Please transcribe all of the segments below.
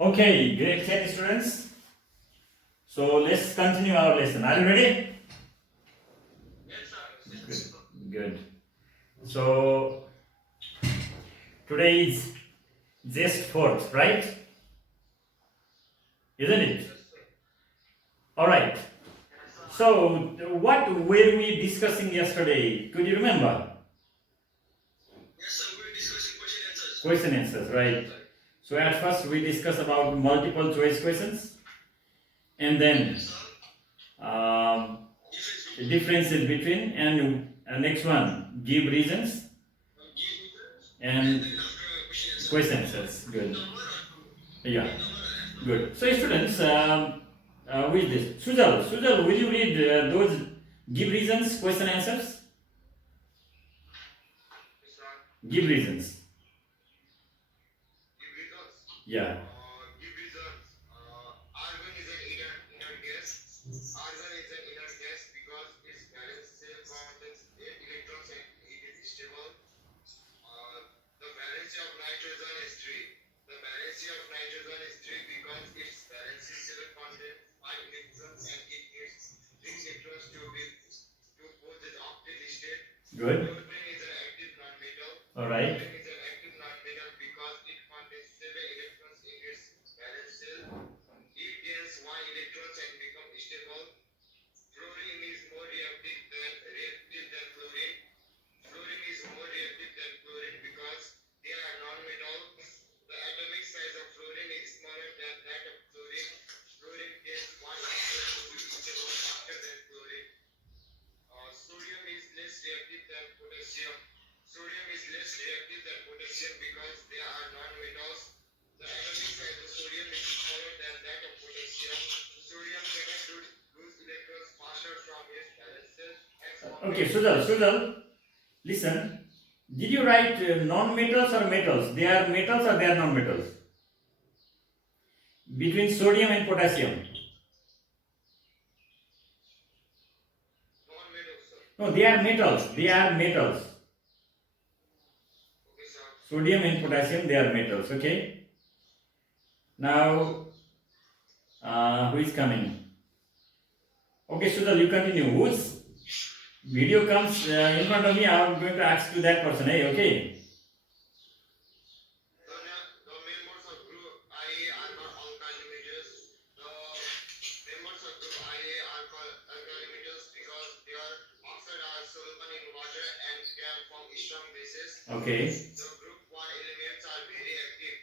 Okay, grade 10 students. So let's continue our lesson. Are you ready? Good. Good. So today is just 4th, right? Isn't it? Alright. So what were we discussing yesterday? Could you remember? Yes, sir. We were discussing Question answers, right? So at first we discussed about multiple choice questions, and then the differences between, and next one, give reasons and question answers. Good. Yeah. Good. So students, who is this? Sujal, will you read those give reasons, question answers? Give reasons. Yeah. Give reasons. Argon is an inert gas. Argon is an inert gas because its valence shell contains 8 electrons and it is stable. The valency of nitrogen is 3. The valency of nitrogen is 3 because its valency shell contains 5 electrons and it needs 6 electrons to pose its octet state. Good. Chlorine is an active non-metal. All right. Chlorine is an active non-metal because it contains 7 electrons in its valence shell. It gains 1 electrons and becomes stable. Fluorine is more reactive than chlorine. Fluorine is more reactive than chlorine because they are non-metals. The atomic size of fluorine is smaller than that of chlorine. Fluorine gains 1 electron to be stable faster than chlorine. Sodium is less reactive than potassium. Sodium is less reactive than potassium because they are non-metals. The atomic size of sodium is smaller than that of potassium. Sodium cannot lose electrons faster from its valence shell. Okay, Sujal, listen. Did you write non-metals or metals? They are metals or they are non-metals? Between sodium and potassium. Non-metals, sir. No, they are metals. They are metals. Okay, sir. Sodium and potassium, they are metals. Okay. Now, who is coming? Okay, Sujal, you continue. Whose video comes in front of me? I am going to ask to that person. Hey, okay. The members of group IA are called alkaline metals. The members of group IA are called alkaline metals because their oxides are soluble in water and can form strong bases. Okay. The group 1 elements are very active.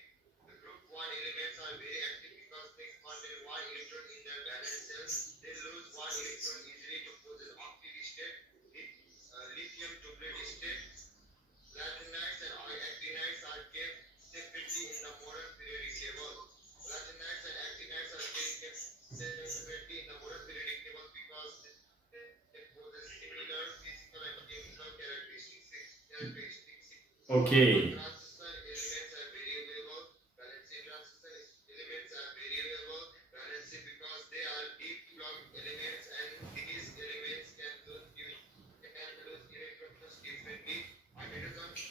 The group 1 elements are very active because they contain 1 electron in their valence cells. They lose 1 electron easily to possess octet state, lithium triplet state. Lanthanides and actinides are kept separately in the modern periodic table. Lanthanides and actinides are kept separately in the modern periodic table because they possess similar physical and chemical characteristics. Okay. Transition elements are variable. Valency transition elements are variable. Valency because they are deep plug elements and these elements can lose electrons differently. Hydrogens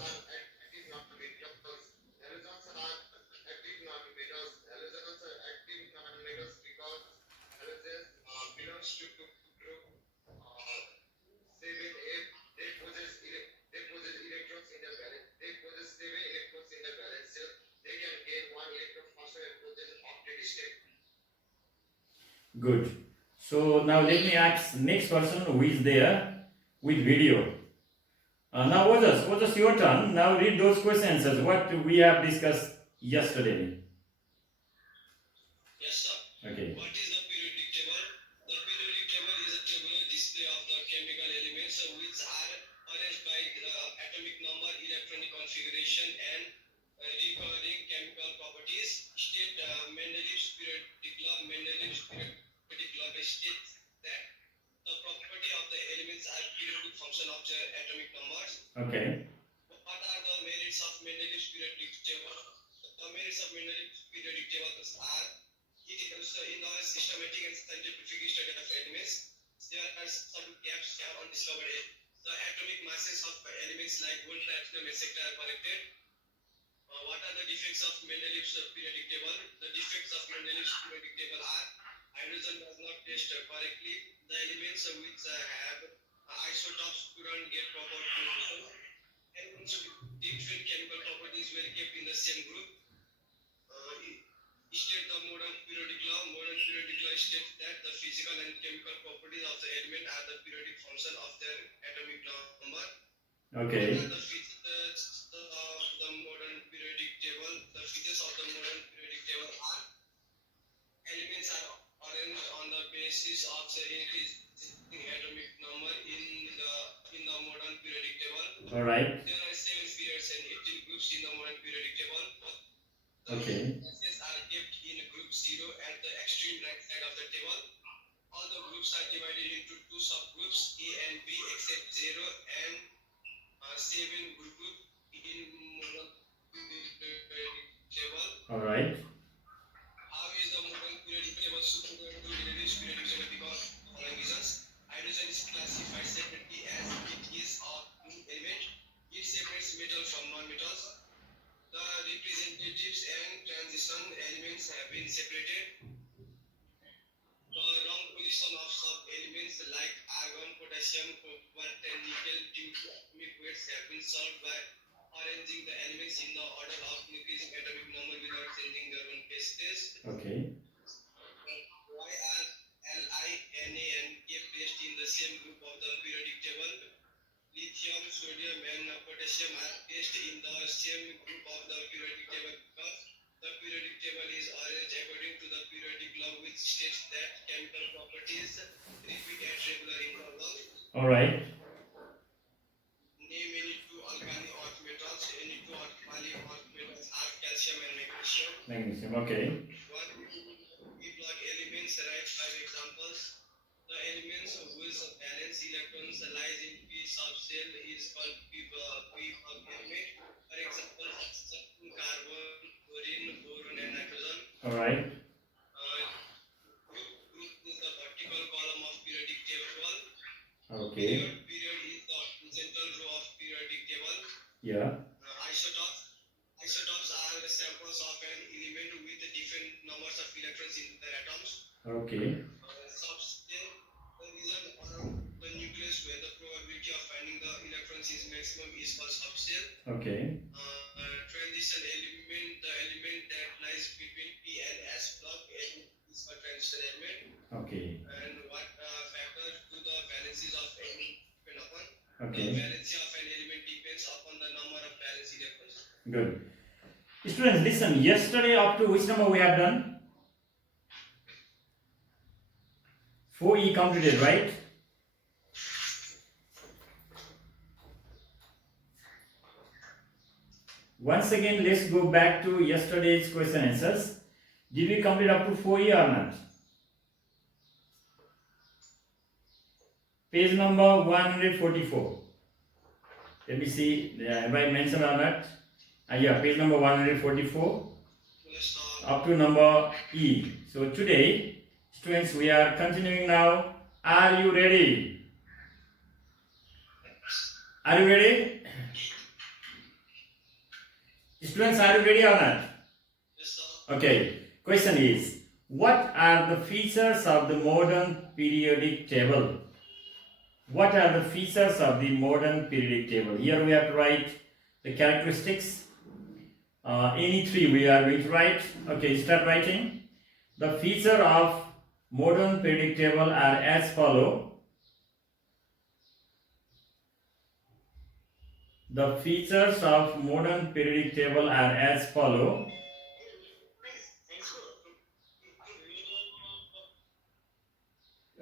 are active non-metals. Halogens are active non-metals. Halogens are active non-metals because halogens belongs to group 7A. They possess electrons in the valence. They possess 7 electrons in the valence shell. They can gain 1 electron faster and possess octet state. Good. So now let me ask next person who is there with video. Now Ojas, your turn. Now read those question answers. What we have discussed yesterday. Yes, sir. Okay. What is the periodic table? The periodic table is a tabular display of the chemical elements which are arranged by the atomic number, electronic configuration, and recurring chemical properties. State Mendeleev's periodic law. Mendeleev's periodic law states that the property of the elements are periodic function of their atomic numbers. Okay. What are the merits of Mendeleev's periodic table? The merits of Mendeleev's periodic table are it helps in the systematic and scientific study of elements. There are some gaps here undiscovered. The atomic masses of elements like gold, platinum, etc. are corrected. What are the defects of Mendeleev's periodic table? its periodic table are hydrogen does not test correctly. The elements which have isotopes couldn't get proper position. Elements with different chemical properties were kept in the same group. State the modern periodic law. Modern periodic law states that the physical and chemical properties of the element are the periodic function of their atomic number. Okay. The features of the modern periodic table. The features of the modern periodic table are elements are arranged on the basis of the increasing atomic number in the modern periodic table. All right. There are 7 periods and 18 groups in the modern periodic table. Okay. Gases are kept in group 0 at the extreme right side of the table. All the groups are divided into 2 subgroups A and B except 0 and 7 group in modern periodic table. All right. How is the modern periodic table superior to reduced periodic table? Because of following reasons. Hydrogen is classified separately as it is a new element. It separates metal from non-metals. The representatives and transition elements have been separated. The wrong position of sub-elements like argon, potassium, cobalt, and nickel due to atomic weights have been solved by arranging the elements in the order of increasing atomic number without changing their own places. Okay. Why are Li, Na, and K placed in the same group of the periodic table? Lithium, sodium, and potassium are placed in the same group of the periodic table because the periodic table is arranged according to the periodic law, which states that chemical properties repeat at regular intervals. All right. Name any 2 alkali earth metals. Any 2 alkali earth metals are calcium and magnesium. Magnesium. Okay. What we plug elements, write 5 examples. The elements whose valence electrons lies in p subshell is called p plug element. For example, oxygen, carbon, chlorine, boron, and nitrogen. All right. Group is the vertical column of periodic table. Okay. Period is the horizontal row of periodic table. Yeah. Isotopes are samples of an element with different numbers of electrons in their atoms. Okay. Subshell, the region around the nucleus where the probability of finding the electrons is maximum is called subshell. Okay. Transition element, the element that lies between P and S plug is a transition element. Okay. And what factors do the valences of element depend upon? Okay. The valency of an element depends upon the number of valence electrons. Good. Students, listen. Yesterday, up to which number we have done? 4E completed, right? Once again, let's go back to yesterday's question answers. Did we complete up to 4E or not? Page number 144. Let me see, have I mentioned or not? Yeah, page number 144 up to number E. So today, students, we are continuing now. Are you ready? Are you ready? Students, are you ready or not? Yes, sir. Okay. Question is, what are the features of the modern periodic table? What are the features of the modern periodic table? Here we have to write the characteristics. Any 3 we are going to write. Okay, start writing. The feature of modern periodic table are as follow. The features of modern periodic table are as follow.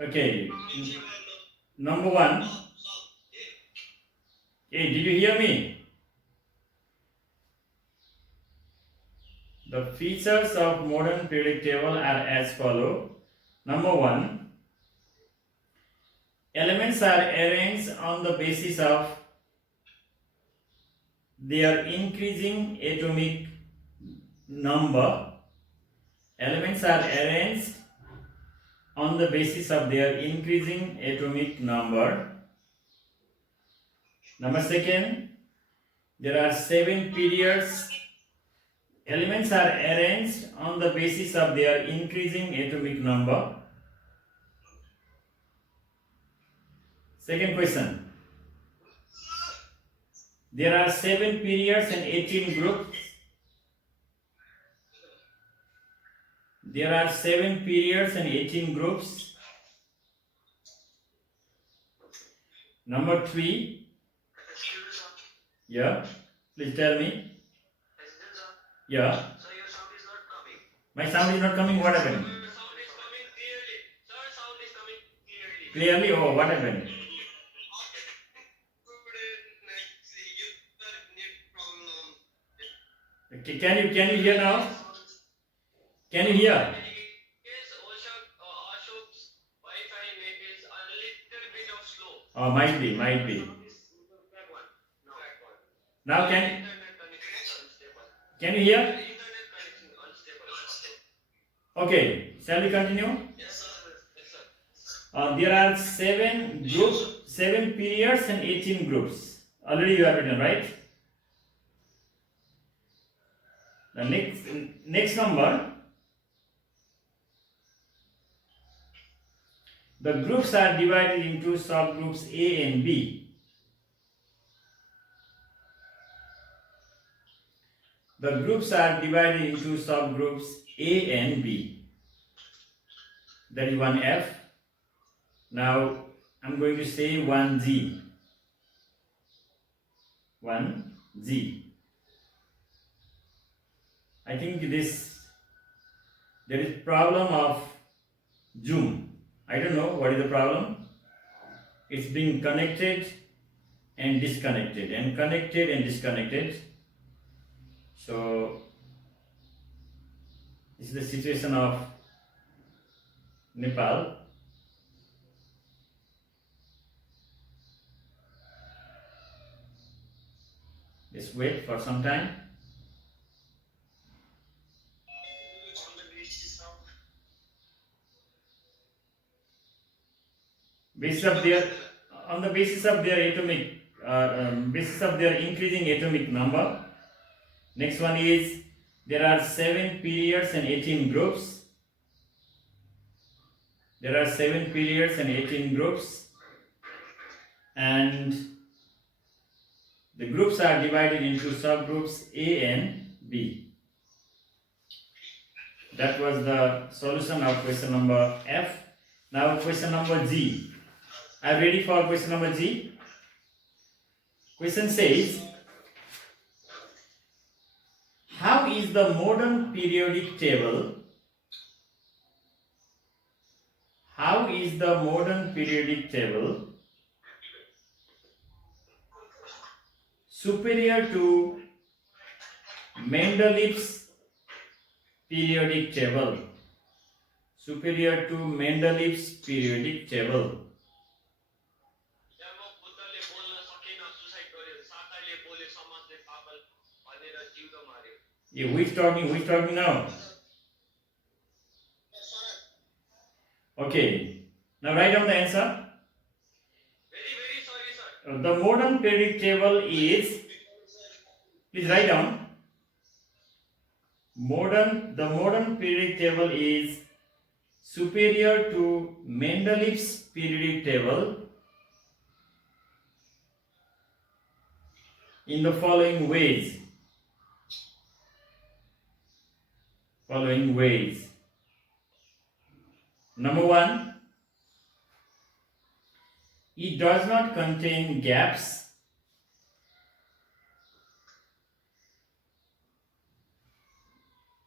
Okay. Number 1. Hey, did you hear me? The features of modern periodic table are as follow. Number 1. Elements are arranged on the basis of their increasing atomic number. Elements are arranged on the basis of their increasing atomic number. Number 2, there are 7 periods Elements are arranged on the basis of their increasing atomic number. Second question. There are 7 periods and 18 groups. There are 7 periods and 18 groups. Number 3. Yeah. Please tell me. Yeah. So your sound is not coming. My sound is not coming. What happened? Your sound is coming clearly. Sir, sound is coming clearly. Clearly? Oh, what happened? Today, user net problem. Okay, can you hear now? Can you hear? Yes, Ashok's Wi-Fi net is a little bit of slow. Oh, might be. Back one. No. Back one. Now Internet connection is unstable. can you hear? Internet connection unstable. Okay, shall we continue? Yes, sir. Yes, sir. There are 7 groups, 7 periods and 18 groups. Already you have written, right? The next number. The groups are divided into subgroups A and B. The groups are divided into subgroups A and B. That is one F. Now I'm going to say 1G. 1G. I think there is problem of Zoom. I don't know what is the problem. It's being connected and disconnected and connected and disconnected. So this is the situation of Nepal. Just wait for some time. On the basis of their atomic, basis of their increasing atomic number. Next one is there are 7 periods and 18 groups. There are 7 periods and 18 groups, and the groups are divided into subgroups A and B. That was the solution of question number F. Now question number G. Are you ready for question number G? Question says, how is the modern periodic table? How is the modern periodic table superior to Mendeleev's periodic table? Superior to Mendeleev's periodic table. Yeah, who is talking now? Okay, now write down the answer. Very sorry, sir. The modern periodic table is, please write down. The modern periodic table is superior to Mendeleev's periodic table in the following ways. Number 1, it does not contain gaps.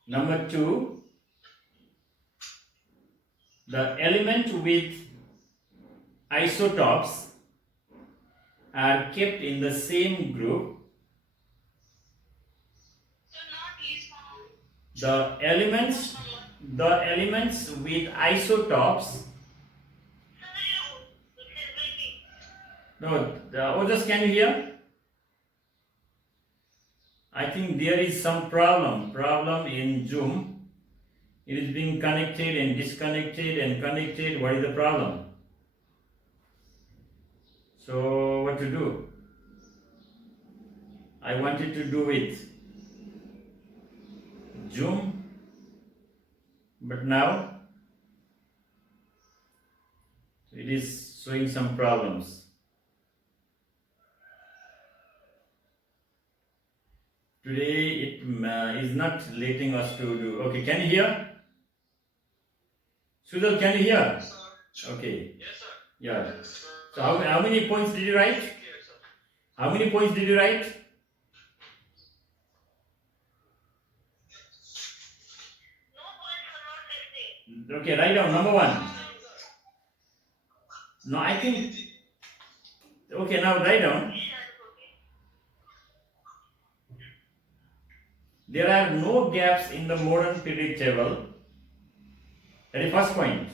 Number 2, the element with isotopes are kept in the same group. The elements with isotopes. No, others, can you hear? I think there is some problem in Zoom. It is being connected and disconnected and connected. What is the problem? So what to do? I wanted to do it. zoom, but now it is showing some problems. Today it is not letting us to do. Okay, can you hear? Sudal, can you hear? Okay. Yes, sir. Yeah. So how many points did you write? How many points did you write? Okay, write down number one. No, I think. Okay, now write down. There are no gaps in the modern periodic table. That is first point.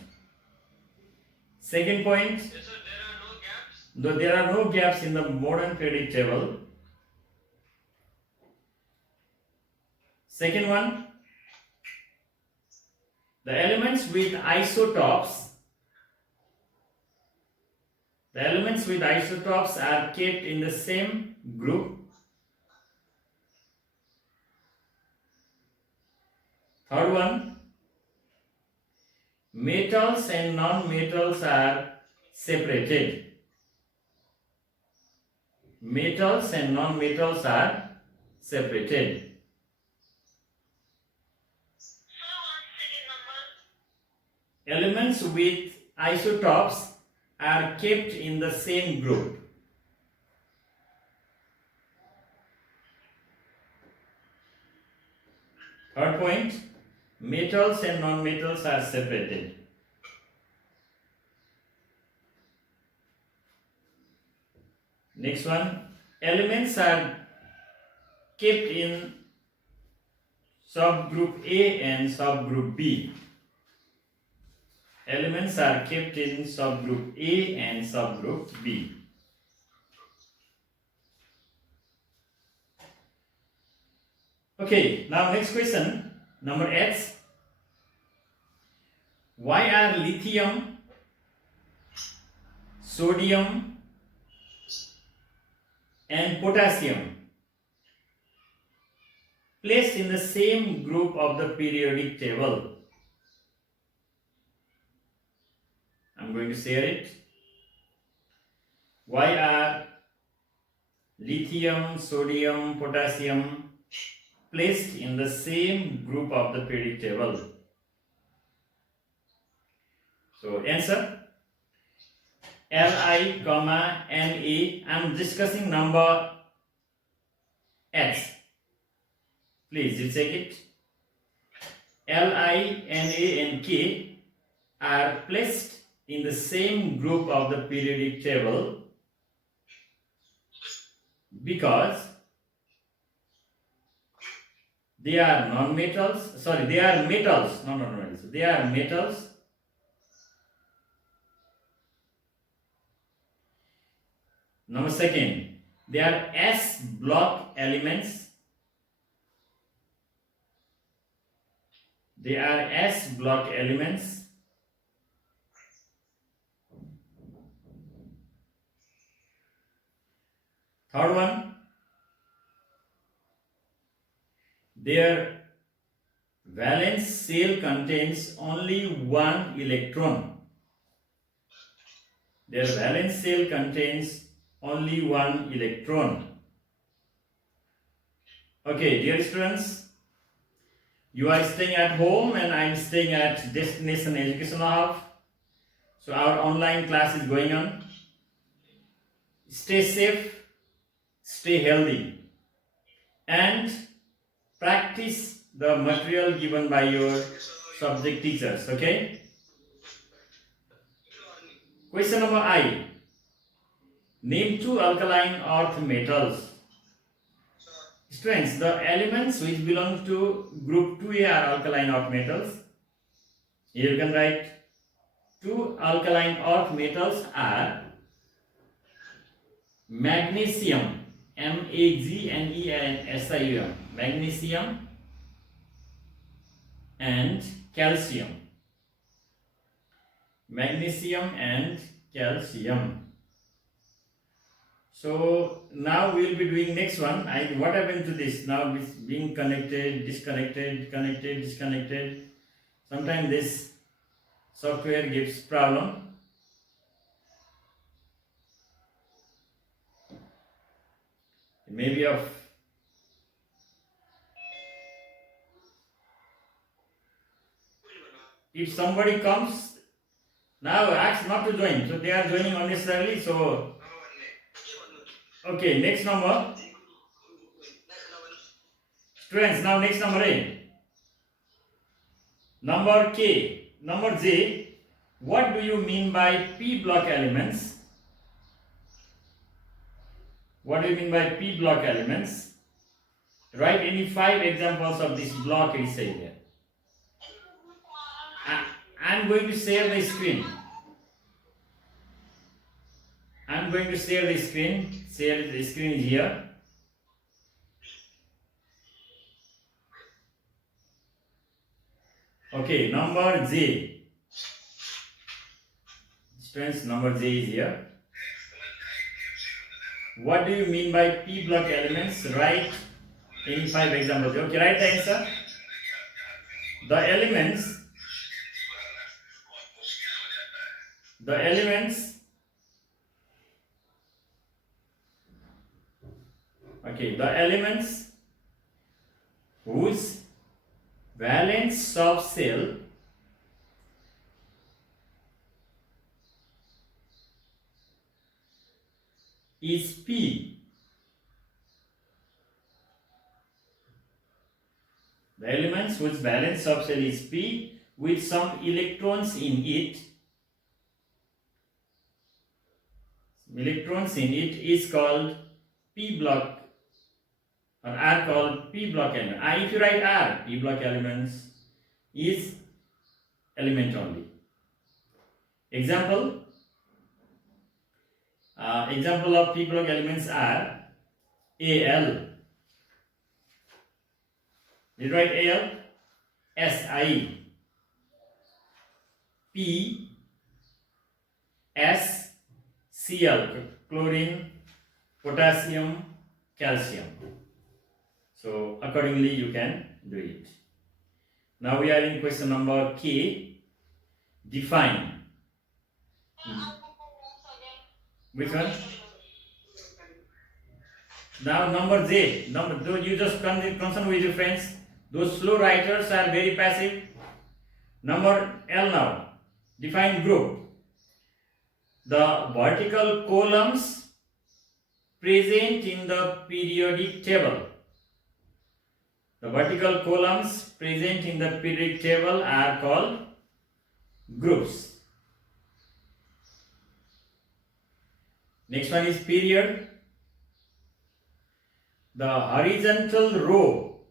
Second point. Yes, sir. There are no gaps. Though there are no gaps in the modern periodic table. Second one. The elements with isotopes. The elements with isotopes are kept in the same group. Third one, metals and non-metals are separated. Metals and non-metals are separated. Elements with isotopes are kept in the same group. Third point, metals and non-metals are separated. Next one, elements are kept in subgroup A and subgroup B. Elements are kept in subgroup A and subgroup B. Okay, now next question, number 8. Why are lithium, sodium, and potassium placed in the same group of the periodic table? I'm going to share it. Why are lithium, sodium, potassium placed in the same group of the periodic table? So answer Li, Na. I'm discussing number X. Please you check it. Li, Na and K are placed in the same group of the periodic table because they are non-metals. Sorry, they are metals. No. They are metals. Number second, they are S block elements. They are S block elements. Third one, their valence shell contains only one electron. Their valence shell contains only one electron. Okay, dear students, you are staying at home and I am staying at Destination Educational Hub. So our online class is going on. Stay safe, stay healthy, and practice the material given by your subject teachers. Okay? Question number I. Name two alkaline earth metals. Students, the elements which belong to group 2A are alkaline earth metals. Here you can write two alkaline earth metals are magnesium, Magnesium, magnesium and calcium. Magnesium and calcium. So now we will be doing next one. What happened to this? Now it's being connected, disconnected, connected, disconnected. Sometimes this software gives problem. Maybe of if somebody comes now, ask not to join. So they are joining unnecessarily. So okay, next number. Students, now next number A. Number K. Number J. What do you mean by P block elements? What do you mean by P block elements? Write any 5 examples of this block is said here. I'm going to share the screen. I'm going to share the screen. Share the screen here. Okay, number J. Students, number J is here. What do you mean by P block elements? Write any 5 examples. Okay, write the answer. The elements. Okay, the elements whose valence subshell is P. The elements whose valence subshell is P with some electrons in it. Electrons in it is called P block or are called P block element. If you write R, P block elements is element only. Example of P block elements are Al. Did you write Al? Si, P, S, Cl, chlorine, potassium, calcium. So accordingly you can do it. Now we are in question number K. Define. Which one? Now number J. You just concern with your friends. Those slow writers are very passive. Number L now. Define group. The vertical columns present in the periodic table. The vertical columns present in the periodic table are called groups. Next one is period. The horizontal row,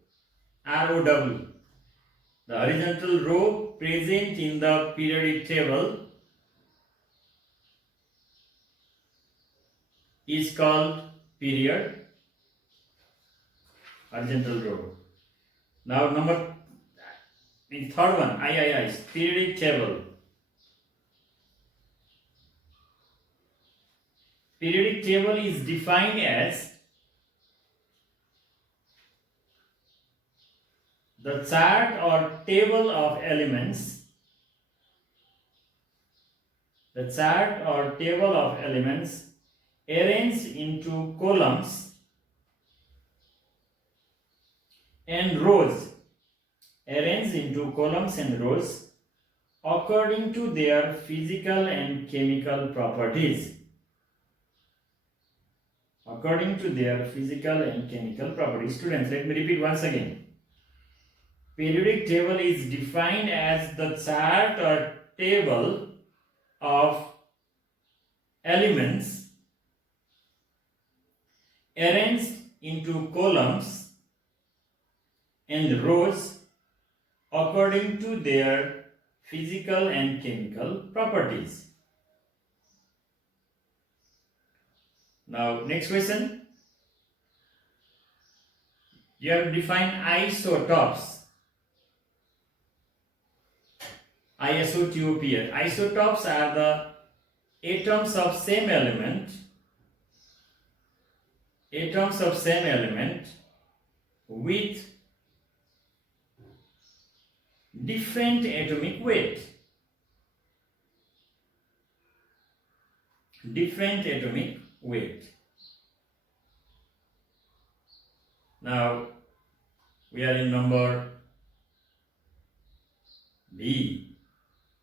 ROW, the horizontal row present in the periodic table is called period, horizontal row. Now third one, III, periodic table. Periodic table is defined as the chart or table of elements. The chart or table of elements arranged into columns and rows. Arranged into columns and rows according to their physical and chemical properties. According to their physical and chemical properties. Students, let me repeat once again. Periodic table is defined as the chart or table of elements arranged into columns and rows according to their physical and chemical properties. Now, next question. You have to define isotopes. ISOTOP. Isotopes are the atoms of same element atoms of same element with different atomic weight. Different atomic weight. Now we are in number B.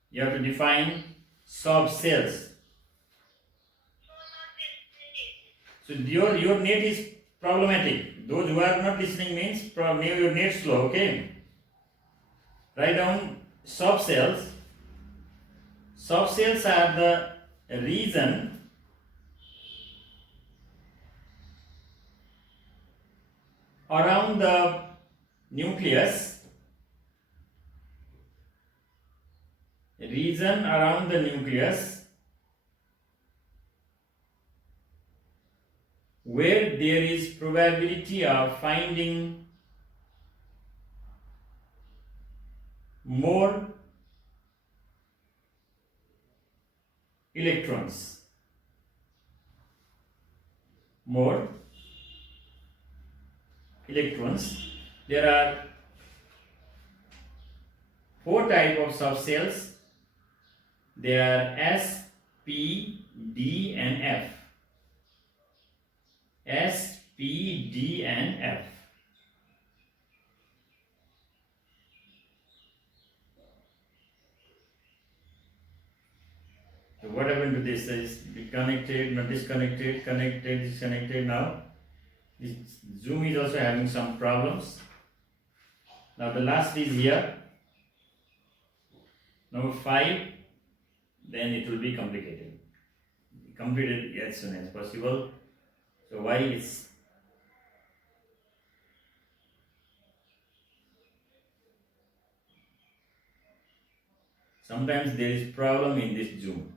You have to define subcells. So your net is problematic. Those who are not listening means your net slow. Okay. Write down subcells. Subcells are the region around the nucleus. Region around the nucleus where there is probability of finding more electrons. More electrons. There are 4 types of subcells. They are S, P, D and F. S, P, D and F. So what happened to this is connected, not disconnected, connected, disconnected. Now this Zoom is also having some problems. Now the last is here. Number 5, then it will be complicated. Completed as soon as possible. So why it's sometimes there is problem in this Zoom.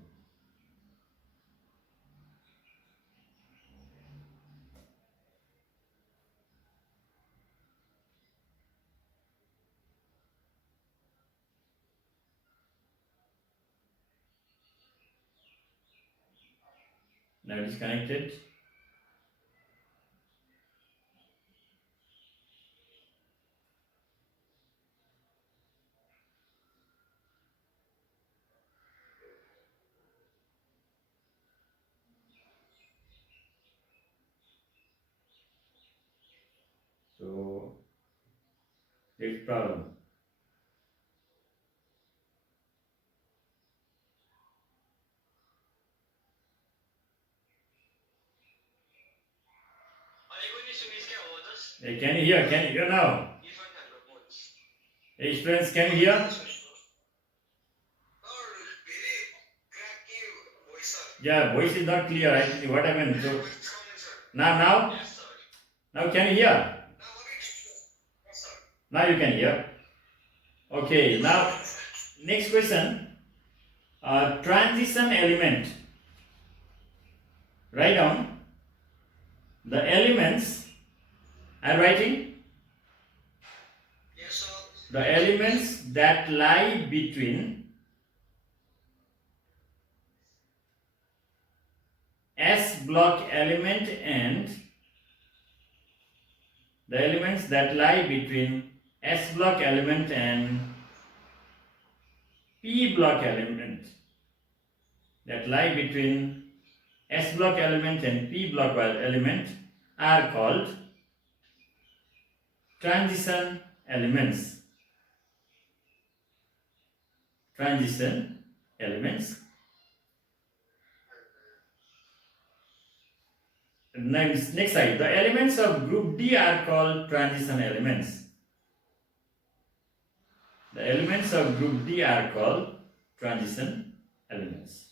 Now it is connected. So there is problem. Hey, can you hear? Can you hear now? Hey, students, can you hear? Yeah, voice is not clear. I think what happened? So now can you hear? Now you can hear. Okay. Now next question. Transition element. Write down the elements. I'm writing. Yes, sir. The elements that lie between S block element and the elements that lie between S block element and P block element that lie between S block element and P block element are called transition elements. Transition elements. Next slide. The elements of group D are called transition elements. The elements of group D are called transition elements.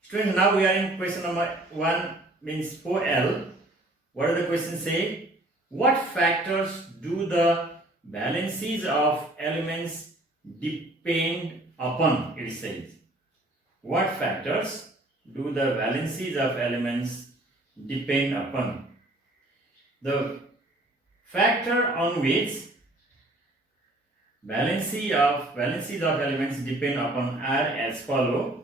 Students, now we are in question number 1, means 4L. What does the question say? What factors do the valencies of elements depend upon? It says. What factors do the valencies of elements depend upon? The factor on which valencies of elements depend upon are as follow.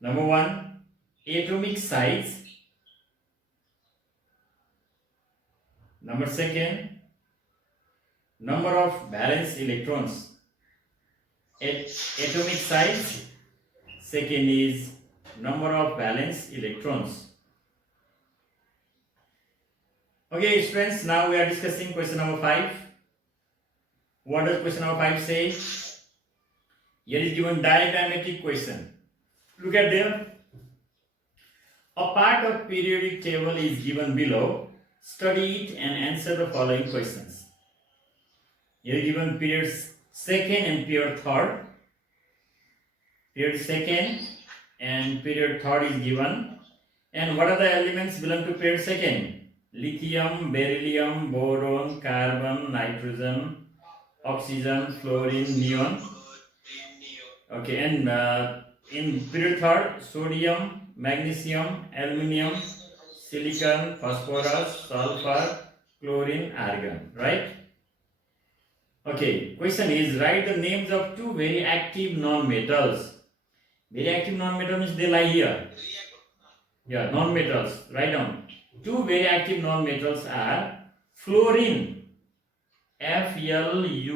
Number 1, atomic size. Number 2, number of valence electrons. Atomic size. Second is number of valence electrons. Okay, students, now we are discussing question number 5. What does question number 5 say? Here is given diagrammatic question. Look at there. A part of periodic table is given below. Study it and answer the following questions. Here is given period second and period third. Period second and period third is given. And what are the elements belong to period second? Lithium, beryllium, boron, carbon, nitrogen, oxygen, fluorine, neon. Okay, and in period third, sodium, magnesium, aluminium, silicon, phosphorus, sulfur, chlorine, argon. Right? Okay, question is write the names of two very active non-metals. Very active non-metal means they lie here. Yeah, non-metals. Write down. Two very active non-metals are fluorine, Fluorine.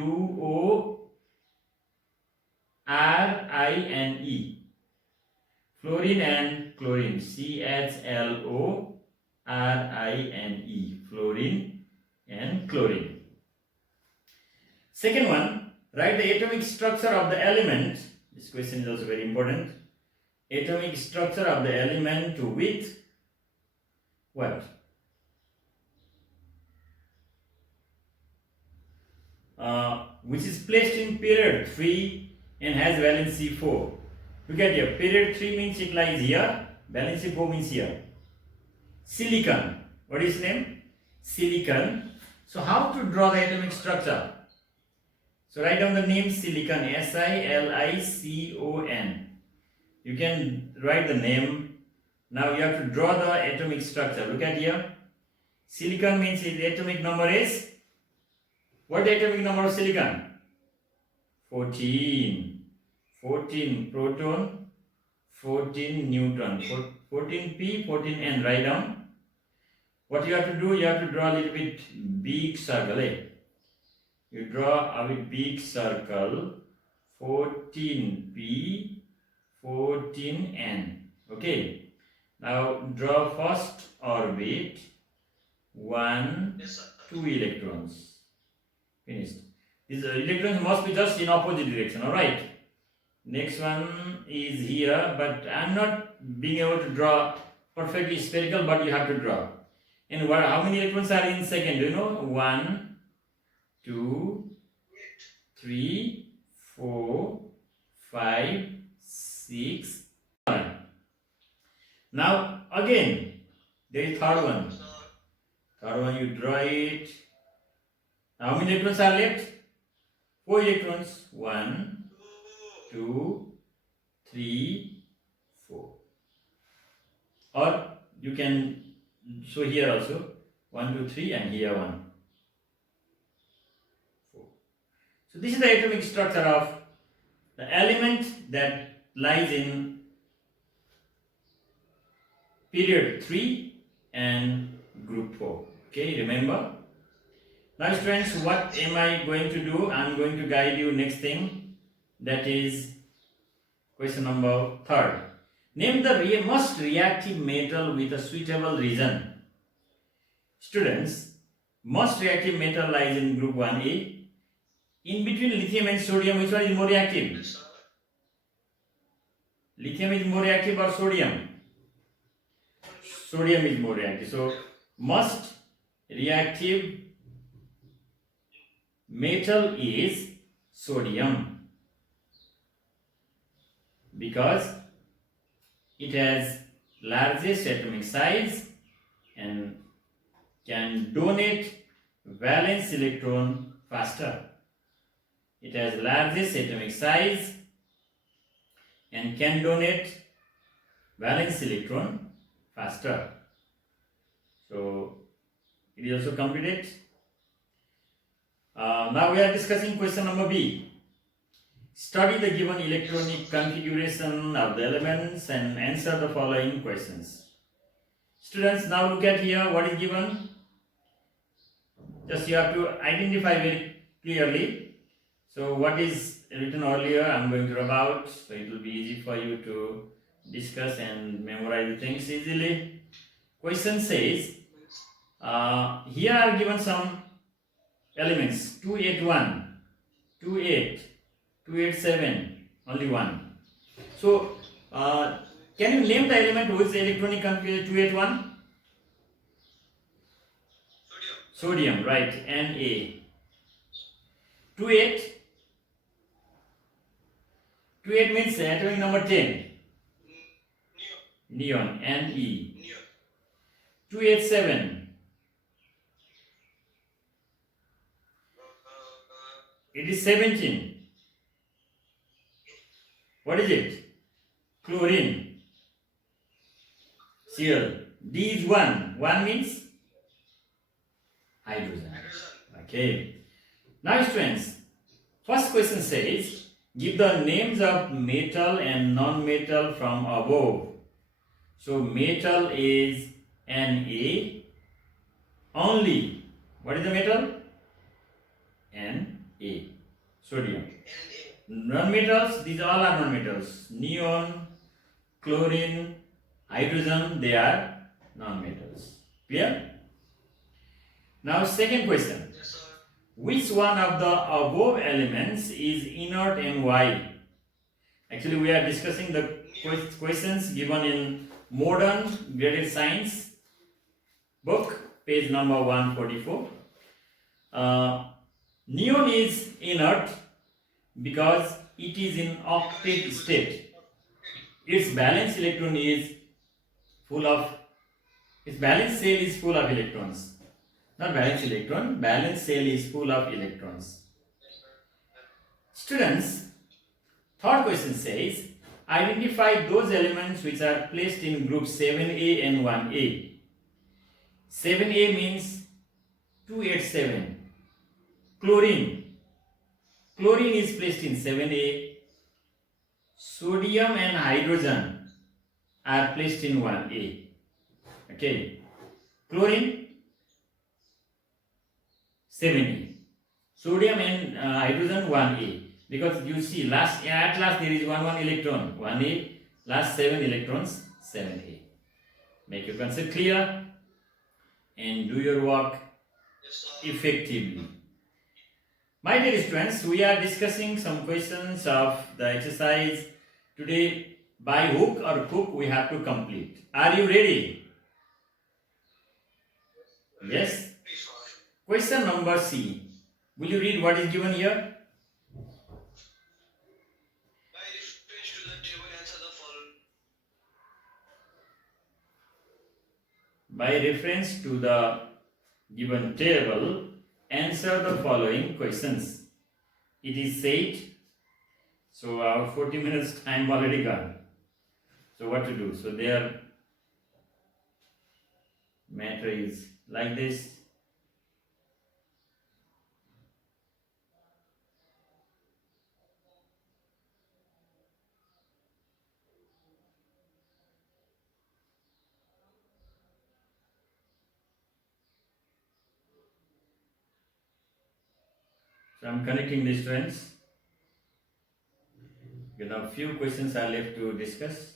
Fluorine and chlorine, Chlorine. Fluorine and chlorine. Second one, write the atomic structure of the element. This question is also very important. Atomic structure of the element with what? Which is placed in period 3 and has valency 4. Look at here. Period 3 means it lies here. Valency 4 means here. Silicon. What is its name? Silicon. So how to draw the atomic structure? So write down the name silicon. Silicon. You can write the name. Now you have to draw the atomic structure. Look at here. Silicon means the atomic number is. What is the atomic number of silicon? 14. 14 proton, 14 neutron. 14p, 14n. Write down. What you have to do? You have to draw a little bit big circle. You draw a big circle. 14p, 14n. Okay. Now draw first orbit. 1, 2 electrons. Finished. These electrons must be just in opposite direction. Alright. Next one is here, but I am not being able to draw perfectly spherical, but you have to draw. And how many electrons are in second? Do you know? 1, 2, 3, 4, 5, 6, 7. Now again, there is third one. Third one, you draw it. How many electrons are left? 4 electrons. 1, 2, 3, 4. Or you can show here also 1, 2, 3 and here 1, 4. So this is the atomic structure of the element that lies in period 3 and group 4. Okay, remember? Now students, what am I going to do? I am going to guide you next thing, that is question number 3. Name the most reactive metal with a suitable reason. Students, most reactive metal lies in group 1A. In between lithium and sodium, which one is more reactive? Lithium is more reactive or sodium? Sodium is more reactive. So, most reactive metal is sodium because it has largest atomic size and can donate valence electron faster. It has largest atomic size and can donate valence electron faster. So it is also completed. Now we are discussing question number B. Study the given electronic configuration of the elements and answer the following questions. Students, now look at here what is given. Just you have to identify very clearly. So what is written earlier, I'm going to rub out, so it will be easy for you to discuss and memorize the things easily. Question says, here are given some elements, 281, 28, 287, only one. So, can you name the element which is electronic configuration 281? Sodium, right, Na. 28, 28 means atomic number 10. Neon, Ne. 287, it is 17. What is it? Chlorine. Cl. D is 1. 1 means hydrogen. Okay. Now students, first question says, give the names of metal and non-metal from above. So metal is Na only. What is the metal? Na. Sodium. Non-metals, these all are non-metals. Neon, chlorine, hydrogen, they are non-metals. Clear? Now second question. Yes, sir. Which one of the above elements is inert and why? Actually, we are discussing the questions given in Modern Graded Science book, page number 144. Neon is inert because it is in octet state. Its valence electron is full of, its valence shell is full of electrons. Not valence electron, valence shell is full of electrons. Students, third question says, identify those elements which are placed in group 7A and 1A. 7A means 287. Chlorine. Chlorine is placed in 7A. Sodium and hydrogen are placed in 1A. Okay. Chlorine 7A. Sodium and hydrogen 1A. Because you see, at last there is one electron, 1A, last 7 electrons, 7A. Make your concept clear and do your work effectively. My dear students, we are discussing some questions of the exercise today. By hook or crook we have to complete. Are you ready? Yes? Question number C. Will you read what is given here? By reference to the given table, answer the following questions. It is said, so our 40 minutes time already gone. So what to do? So their matter is like this. So I'm connecting the students. You know, few questions are left to discuss.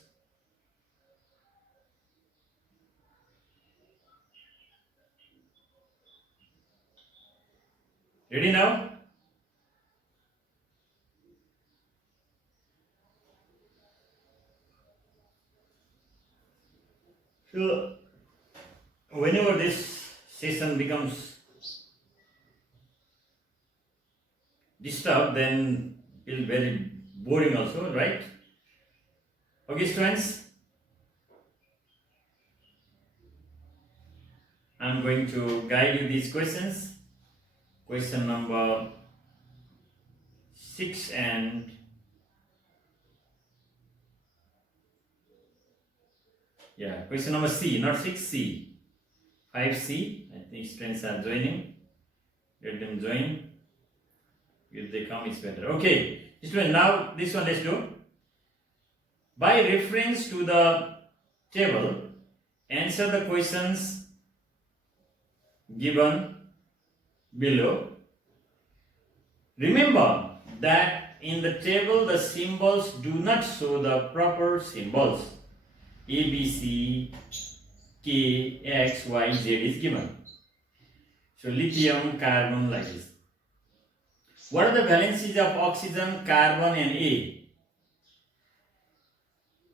Ready now? So whenever this session becomes disturbed, then it will be very boring also, right? Okay, students. I'm going to guide you these questions. Question number 6 and question number C, not 6C, 5C. I think students are joining. Let them join. If they come, it's better. Okay. Student, now this one let's do. By reference to the table, answer the questions given below. Remember that in the table the symbols do not show the proper symbols. A, B, C, K, X, Y, Z is given. So lithium, carbon like this. What are the valencies of oxygen, carbon and A?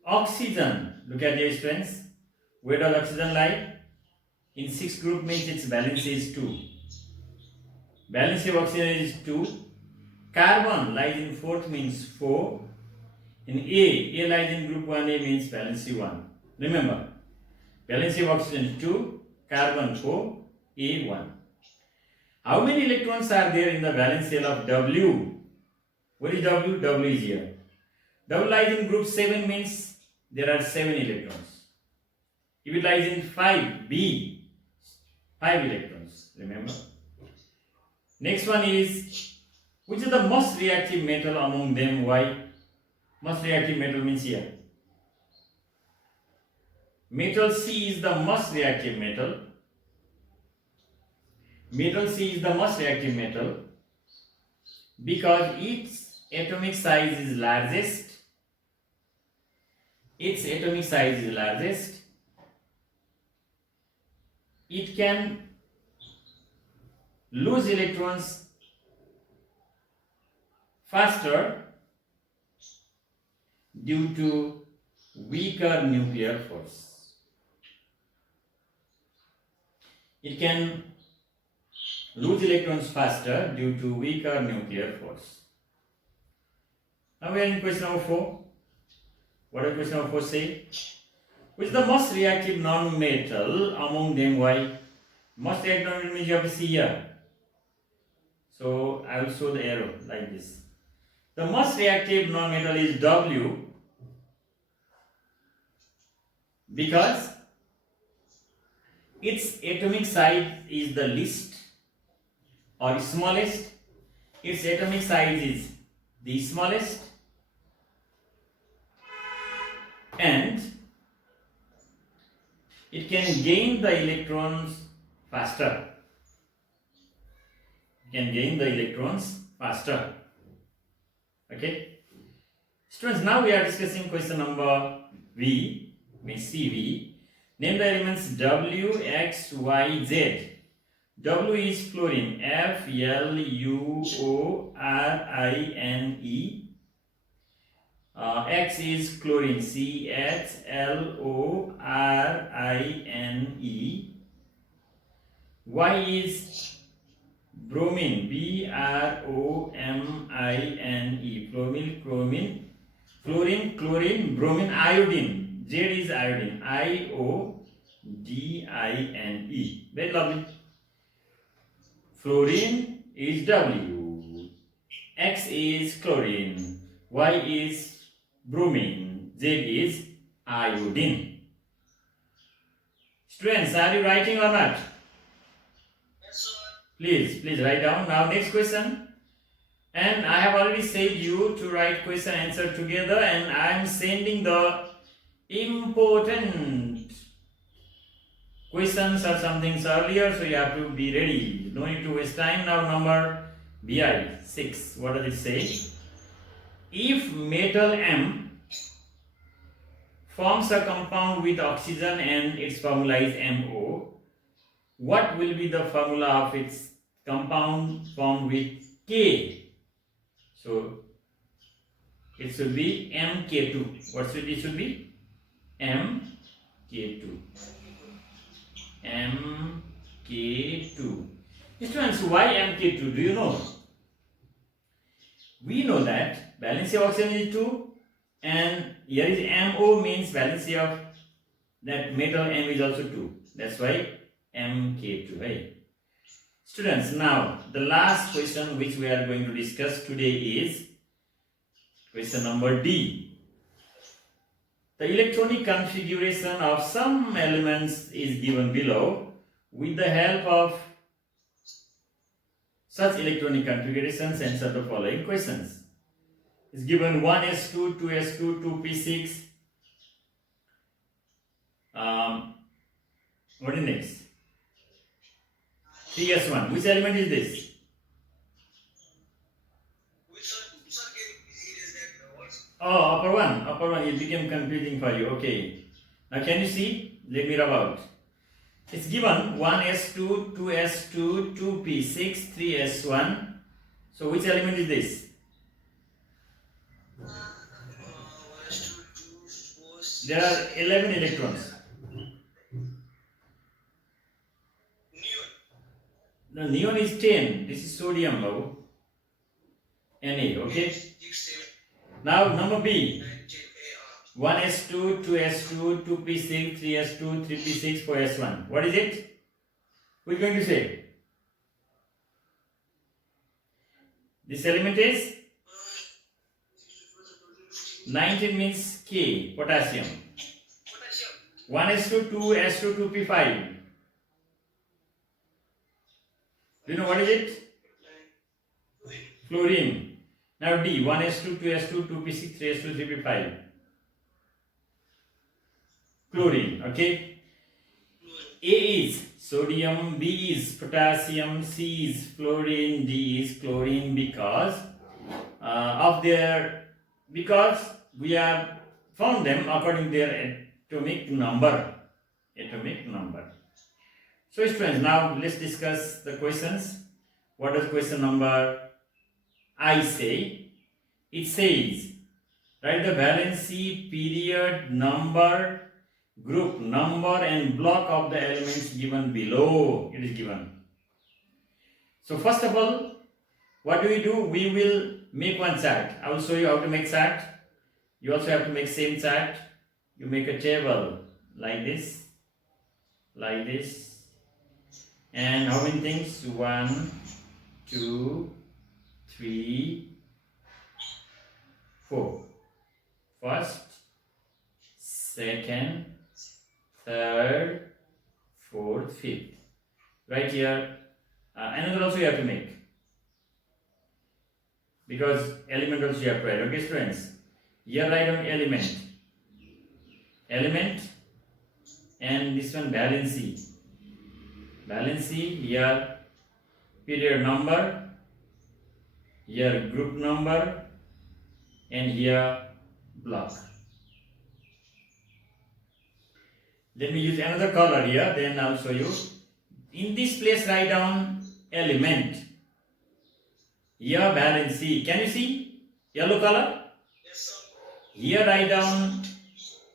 Oxygen, look at the students. Where does oxygen lie? In 6 group means its valency is 2. Valency of oxygen is 2. Carbon lies in 4th means 4. In A lies in group 1A means valency 1. Remember, valency of oxygen is 2, carbon 4, A 1. How many electrons are there in the valence shell of W? What is W? W is here. W lies in group 7 means there are 7 electrons. If it lies in 5B, 5 electrons. Remember. Next one is, which is the most reactive metal among them? Why? Most reactive metal means here. Metal C is the most reactive metal. Metal C is the most reactive metal because its atomic size is largest. Its atomic size is largest. It can lose electrons faster due to weaker nuclear force. It can lose electrons faster due to weaker nuclear force. Now we are in question number 4. What does question number 4 say? Which is the most reactive non-metal among them? Why? Most reactive non-metal means you have to see here. So I will show the arrow like this. The most reactive non-metal is W because its atomic size is the least or smallest. Its atomic size is the smallest and it can gain the electrons faster. It can gain the electrons faster. Okay. Students, now we are discussing question number V, means CV. Name the elements W, X, Y, Z. W is fluorine, Fluorine. X is chlorine, Chlorine. Y is bromine, Bromine. Fluorine, chlorine, bromine, iodine. Z is iodine, Iodine. Very lovely. Fluorine is W, X is chlorine, Y is bromine, Z is iodine. Students, are you writing or not? Yes, sir. Please write down. Now next question. And I have already said you to write question answer together, and I am sending the important questions or something earlier, so you have to be ready. No need to waste time. Now number BI 6. What does it say? If metal M forms a compound with oxygen and its formula is MO, what will be the formula of its compound formed with K? So it should be MK2. What should it should be? MK2. MK2. Students, why MK2? Do you know? We know that valency of oxygen is 2 and here is MO means valency of that metal M is also 2. That's why MK2. Right? Students, now the last question which we are going to discuss today is question number D. The electronic configuration of some elements is given below. With the help of such electronic configurations, answer the following questions. is given 1s2, 2s2, 2p6. What is next? 3s1. Which element is this? Oh, upper one, it became confusing for you. Okay. Now can you see? Let me rub out. It's given 1s2, 2s2, 2p6, 3s1. So which element is this? There are 11 electrons. No, neon is 10. This is sodium now. Na, okay? Now number B. 1s2, 2s2, 2p6, 3s2, 3p6, 4s1. What is it? Who is going to say? This element is 19 means K, potassium. 1s2, 2s2, 2p5. Do you know what is it? Fluorine. Now D, 1s2, 2s2, 2p6, 3s2, 3p5. Chlorine, okay? A is sodium, B is potassium, C is fluorine, D is chlorine because because we have found them according to their atomic number. Atomic number. So students, now let's discuss the questions. What does question number I say? It says, write the valency, period, number, group number and block of the elements given below. It is given. So first of all, what do? We will make one chart. I will show you how to make chart. You also have to make same chart. You make a table like this, and how many things? 1, 2, 3, 4. First, second, third, fourth, fifth. Right here, another also you have to make, because element also you have to write. Okay, students. Here write down element, and this one valency. Valency here, period number, here group number, and here block. Let me use another color here, then I'll show you. In this place, write down element. Here, valency. Can you see? Yellow color? Yes, sir. Here, write down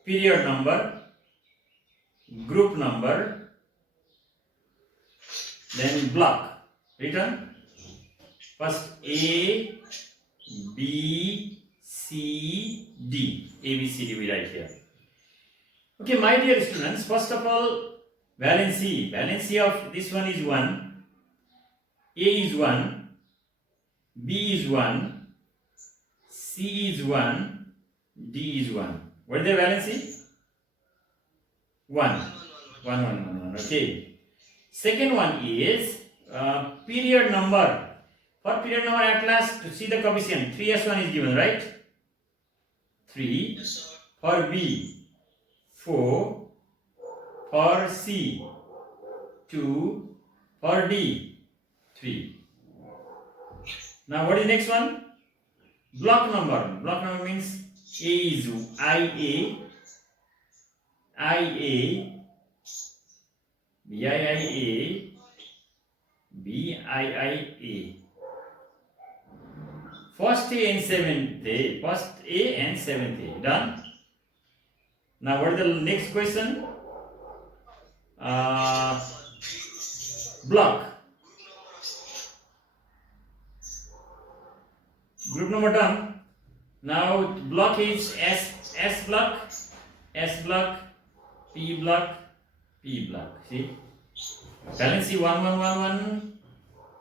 period number, group number, then block. Written. First, A, B, C, D. A, B, C, D we write here. Okay, my dear students, first of all, valency. Valency of this one is 1, A is 1, B is 1, C is 1, D is 1. What is the valency? 1. 1. Okay. Second one is period number. For period number at last, to see the coefficient, 3s1 is given, right? 3. Yes, sir. For B, 4. For C, 2. For D, 3. Now what is the next one? Block number. Block number means A is IA, BIIA, BIIA. First A and seventh A. First A and seventh A. Done? Now what is the next question? Block. Group number done. Now block is S block, P block, P block. See? Valency 1111.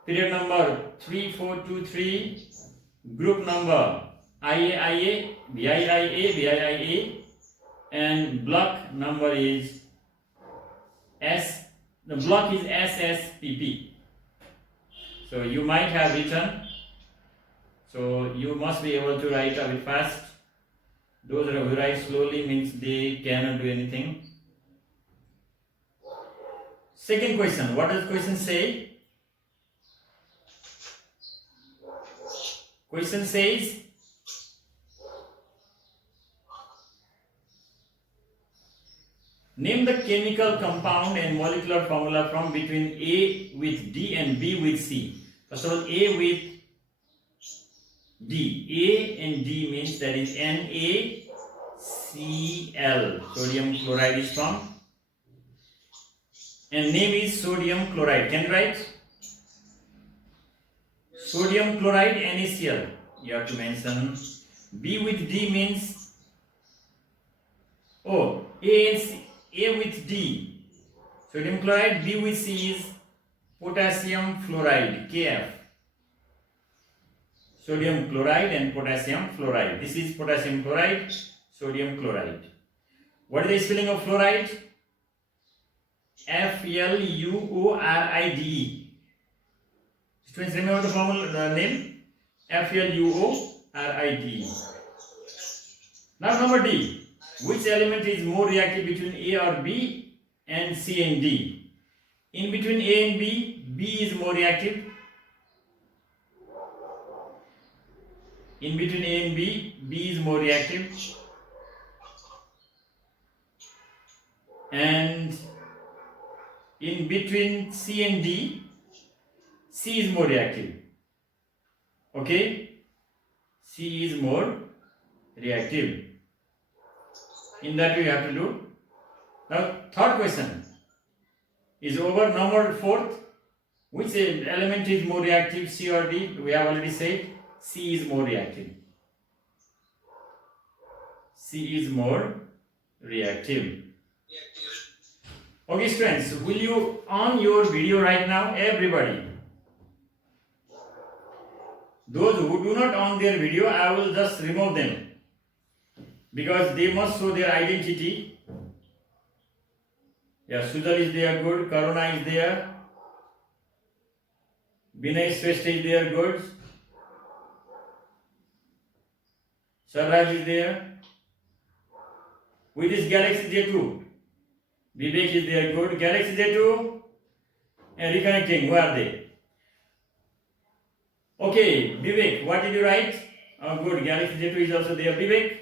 Period number 3423. Group number IA, BIIA, and block number is S. The block is SSPP. So you might have written. So you must be able to write a bit fast. Those who write slowly means they cannot do anything. Second question. What does question say? Question says, name the chemical compound and molecular formula from between A with D and B with C. First of all, A with D. A and D means that is NaCl. Sodium chloride is formed. And name is sodium chloride. Can you write? Sodium chloride NaCl. You have to mention. B with D means, oh, A with D. Sodium chloride. B with C is potassium fluoride, KF. Sodium chloride and potassium fluoride. This is potassium chloride, sodium chloride. What is the spelling of fluoride? Fluoride. Students, remember the formula name? Fluoride. Now number D. Which element is more reactive between A or B and C and D? In between A and B, B is more reactive. In between A and B, B is more reactive. And in between C and D, C is more reactive. Okay? C is more reactive. In that way you have to do. Now third question is over. Number fourth. Which element is more reactive, C or D? We have already said C is more reactive. C is more reactive. Okay, students, will you on your video right now? Everybody. Those who do not on their video, I will just remove them because they must show their identity. Yeah, Sujal is there, good. Karuna is there. Binay Shrestha is there, good. Sarraj is there. With this Galaxy J2. Vivek is there, good. Galaxy J2 and reconnecting, who are they? Okay, Vivek, what did you write? Oh, good. Galaxy J2 is also there. Vivek,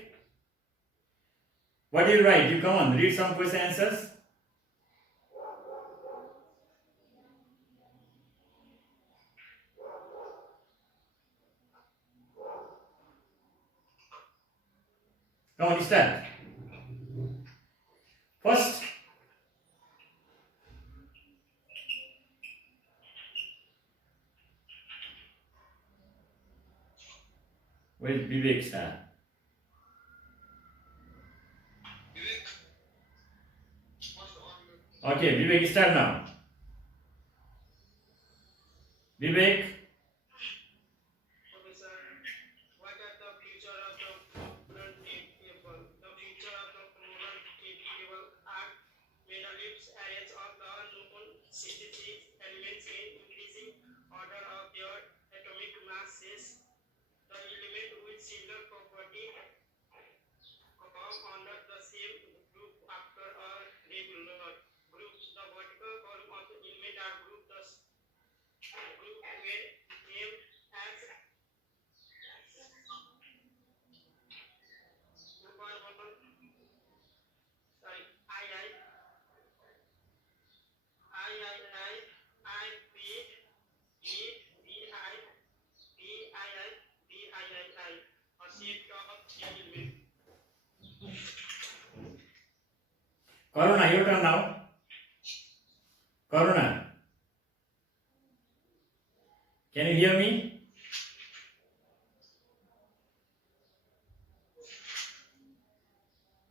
what did you write? You come on, read some question answers. Come on, start. First, where is Vivek start? Okay, Vivek, start now. Vivek. Okay, sir. What are the features of the fluoride table? The features of the fluoride table are metabolites arrays of the known 66 elements in increasing order of their atomic masses. The element with similar property come under the same group after a regular group. The vertical column of the element are grouped. The group were named as a set of three elements. Karuna, your turn now. Karuna, can you hear me?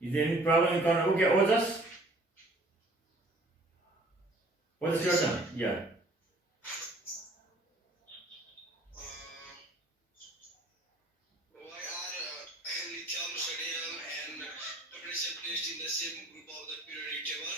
Is there any problem in Karuna? Okay, Ojas. What is your turn? Yeah. Why are lithium, sodium, and potassium placed in the same group of the periodic table?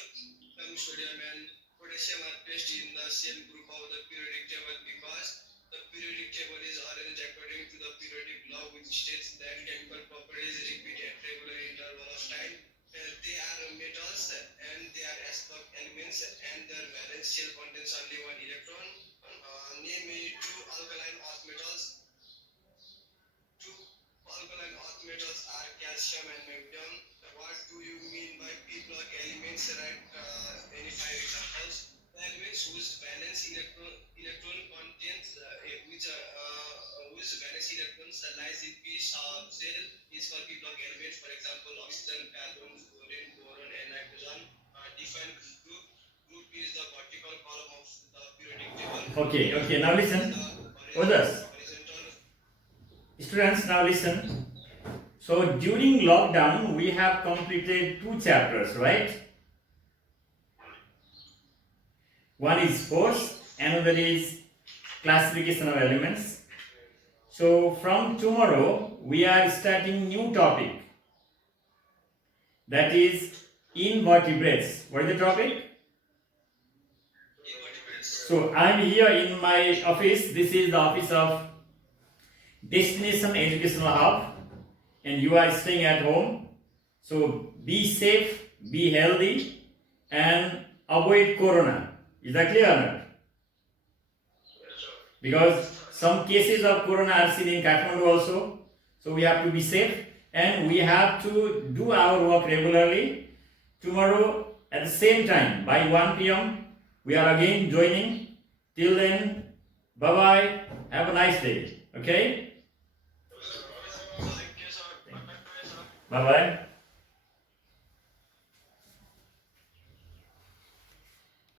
Sodium and potassium are placed in the same group of the periodic table because the periodic table is arranged according to the periodic law which states that chemical properties repeat at regular interval of time. They are metals and they are S-block elements and their valence shell contains only one electron. Name me two alkaline earth metals. Two alkaline earth metals are calcium and magnesium. What do you mean by p-block elements? Write any 5 examples. Elements whose valence electron contains whose valence electrons lies in p cell is called p-block element. For example, oxygen, carbon, fluorine, boron, and nitrogen. Define group. Group is the vertical column of the periodic table. Okay, now listen. Others. Students, now listen. So during lockdown, we have completed 2 chapters, right? One is force, another is classification of elements. So from tomorrow, we are starting new topic. That is invertebrates. What is the topic? So I am here in my office. This is the office of Destination Educational Hub, and you are staying at home. So be safe, be healthy, and avoid corona. Is that clear or not? Because some cases of corona are seen in Kathmandu also. So we have to be safe and we have to do our work regularly. Tomorrow at the same time by 1 p.m. we are again joining. Till then, bye-bye. Have a nice day. Okay? Bye-bye.